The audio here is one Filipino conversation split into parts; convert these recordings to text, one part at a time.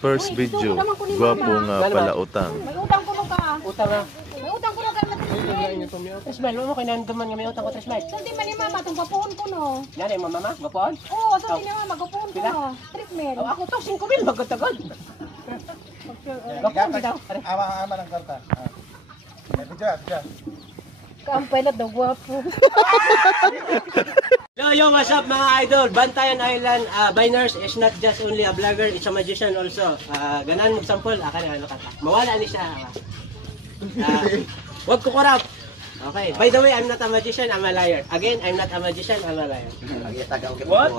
First video, gwapo nga pala utang. May utang ko ka. Utang na. May utang ko ka na Tresmel, mo kay nandaman nga may utang ko Tresmel. Saan man ni mama itong gapuhon ko no? Yan ay mama, gapuan? Oo, saan ni mama gapuhon ko no? Treatment. Ako to, 5,000 magkatagal. Gapuan daw. Ama ng karta. Diyan. Kampay na daw gwapo. Yo, what's up mga idol? Bantayan Island Biners is not just only a vlogger, it's a magician also. Ganan mag-sample, akan ano kata. Mawala ni siya. Wag ko korap. Okay. By the way, I'm not a magician, I'm a liar. Again, I'm not a magician, I'm a liar. What?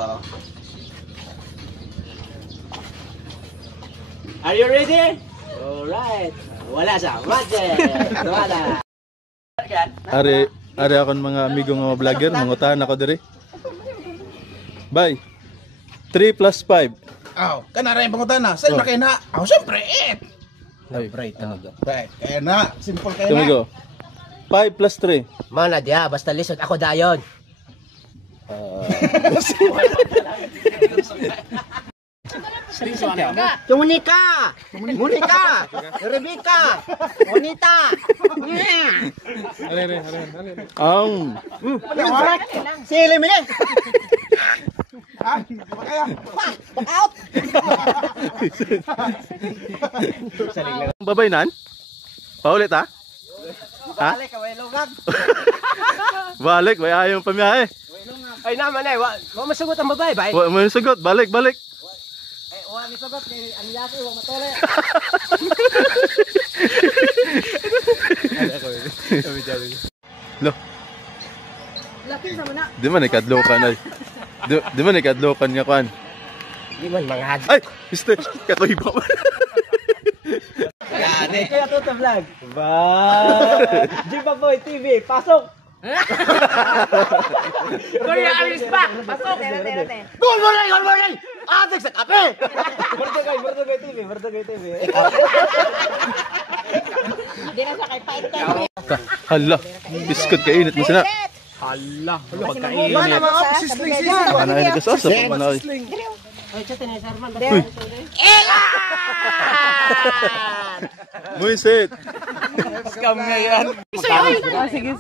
Are you ready? Alright. Wala sa magic. Wala. Ari akon mga amigo nga vlogger, mangutahan ako diri. Bye. 3 plus 5. Aw, kanara yung pangutana. Sa'yo na kayo na. Aw, syempre, Right talaga. Right, kaya na. Simple kayo na. Tumigo. 5 plus 3. Mana dia, basta lisod ako dayon. Monica! Rebecca! Bonita! Sili mo yan! Out! Babay nan? Paulit ha? Ha? Balik, may ayaw pamiyahe. Ay naman eh, wa masagot ang babae ba? Wa mo sagot, balik. Wa ni sagot ni ang yaki wa matole. Lo. Laki sa mana. Di man ikadlokan ay. Di man ikadlokan nga kwan. Di man mga had. Ay, mister, katoy ba man? Kaya to sa vlog. Ba. Jiba Boy TV, pasok. Kuya Aris pa, pasok. Good morning. Adik sa kape. Bardagay TV. Di na siya kay fight. Hala, biskot ka init mo sana. Hala, Mana mga sisling. Mana ini kasasa pa man ay. Ay, chate ni Sarman. Muiset. Scam ngayon. Sige.